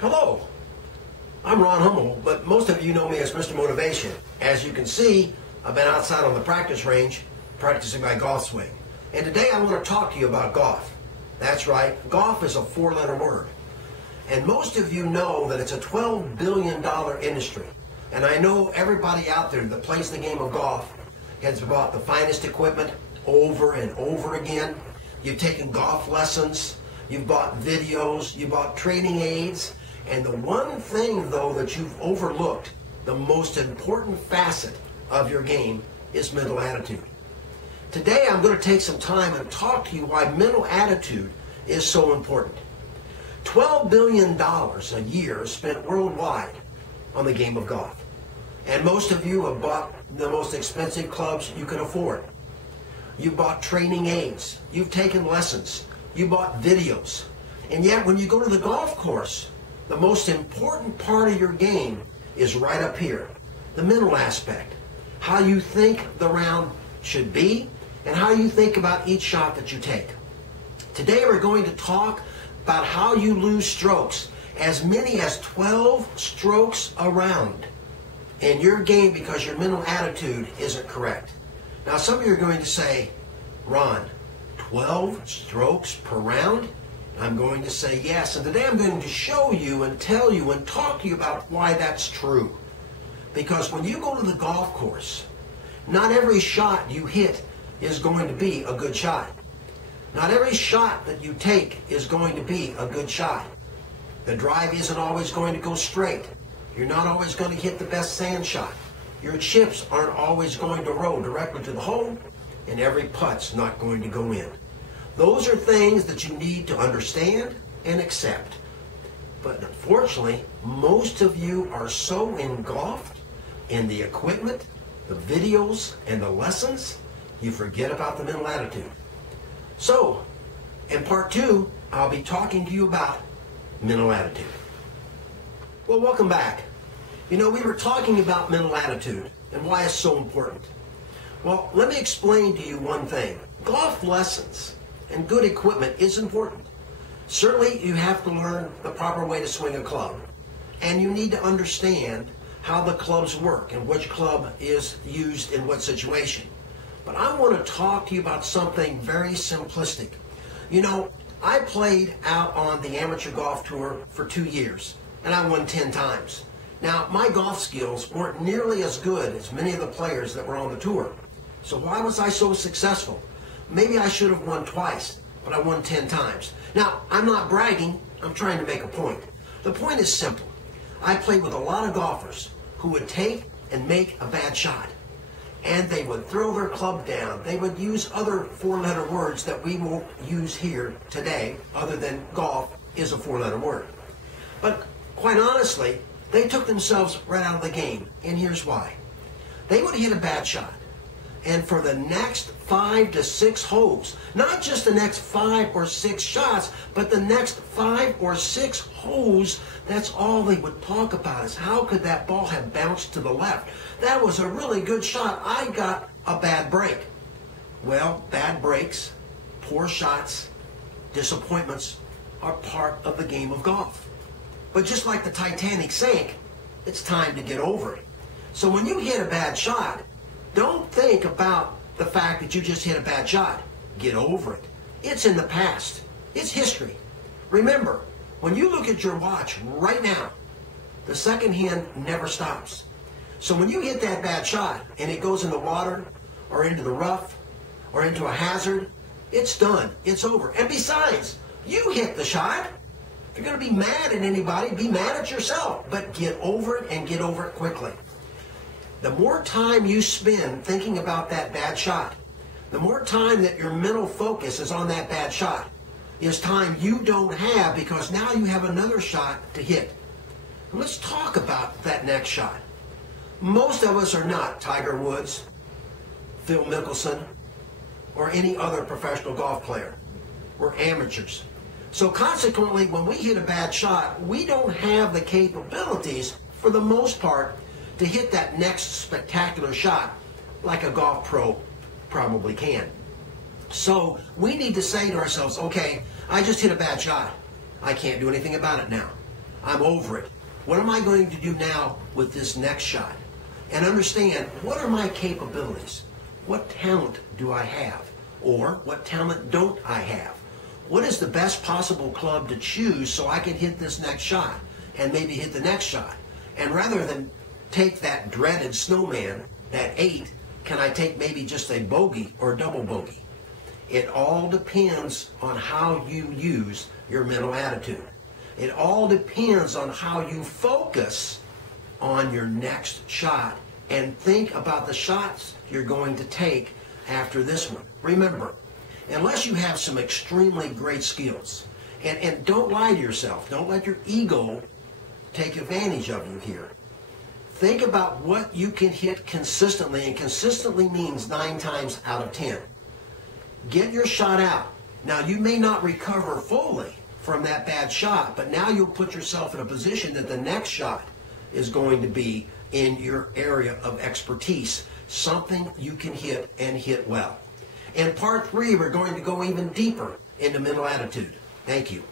Hello, I'm Ron Hummel, but most of you know me as Mr. Motivation. As you can see, I've been outside on the practice range practicing my golf swing. And today I want to talk to you about golf. That's right, golf is a four-letter word. And most of you know that it's a $12 billion industry. And I know everybody out there that plays the game of golf has bought the finest equipment over and over again. You've taken golf lessons, you've bought videos, you've bought training aids. And the one thing, though, that you've overlooked, the most important facet of your game, is mental attitude. Today, I'm going to take some time and talk to you why mental attitude is so important. $12 billion a year is spent worldwide on the game of golf. And most of you have bought the most expensive clubs you can afford. You've bought training aids. You've taken lessons. You bought videos. And yet, when you go to the golf course, the most important part of your game is right up here, the mental aspect. How you think the round should be and how you think about each shot that you take. Today we're going to talk about how you lose strokes, as many as 12 strokes a round in your game because your mental attitude isn't correct. Now some of you are going to say, Ron, 12 strokes per round? I'm going to say yes, and today I'm going to show you and tell you and talk to you about why that's true. Because when you go to the golf course, not every shot you hit is going to be a good shot. Not every shot that you take is going to be a good shot. The drive isn't always going to go straight. You're not always going to hit the best sand shot. Your chips aren't always going to roll directly to the hole, and every putt's not going to go in. Those are things that you need to understand and accept. But unfortunately, most of you are so engulfed in the equipment, the videos, and the lessons, you forget about the mental attitude. So, in part 2, I'll be talking to you about mental attitude. Well, welcome back. You know, we were talking about mental attitude and why it's so important. Well, let me explain to you one thing. Golf lessons and good equipment is important. Certainly, you have to learn the proper way to swing a club. And you need to understand how the clubs work and which club is used in what situation. But I want to talk to you about something very simplistic. You know, I played out on the amateur golf tour for 2 years, and I won 10 times. Now, my golf skills weren't nearly as good as many of the players that were on the tour. So why was I so successful? Maybe I should have won twice, but I won 10 times. Now, I'm not bragging, I'm trying to make a point. The point is simple. I played with a lot of golfers who would take and make a bad shot. And they would throw their club down. They would use other four-letter words that we won't use here today, other than golf is a four-letter word. But quite honestly, they took themselves right out of the game, and here's why. They would hit a bad shot. And for the next 5 to 6 holes, not just the next 5 or 6 shots, but the next 5 or 6 holes, that's all they would talk about is how could that ball have bounced to the left? That was a really good shot. I got a bad break. Well, bad breaks, poor shots, disappointments are part of the game of golf. But just like the Titanic sank, it's time to get over it. So when you hit a bad shot, don't think about the fact that you just hit a bad shot. Get over it. It's in the past. It's history. Remember, when you look at your watch right now, the second hand never stops. So when you hit that bad shot and it goes in the water or into the rough or into a hazard, it's done. It's over. And besides, you hit the shot. If you're going to be mad at anybody, be mad at yourself. But get over it and get over it quickly. The more time you spend thinking about that bad shot, the more time that your mental focus is on that bad shot, is time you don't have because now you have another shot to hit. And let's talk about that next shot. Most of us are not Tiger Woods, Phil Mickelson, or any other professional golf player. We're amateurs. So consequently, when we hit a bad shot, we don't have the capabilities, for the most part, to hit that next spectacular shot like a golf pro probably can. So we need to say to ourselves, okay, I just hit a bad shot. I can't do anything about it now. I'm over it. What am I going to do now with this next shot? And understand, what are my capabilities? What talent do I have? Or what talent don't I have? What is the best possible club to choose so I can hit this next shot and maybe hit the next shot? And rather than take that dreaded snowman, that 8, can I take maybe just a bogey or double bogey? It all depends on how you use your mental attitude. It all depends on how you focus on your next shot and think about the shots you're going to take after this one. Remember, unless you have some extremely great skills, and don't lie to yourself, don't let your ego take advantage of you here. Think about what you can hit consistently, and consistently means 9 times out of 10. Get your shot out. Now, you may not recover fully from that bad shot, but now you'll put yourself in a position that the next shot is going to be in your area of expertise, something you can hit and hit well. In part 3, we're going to go even deeper into mental attitude. Thank you.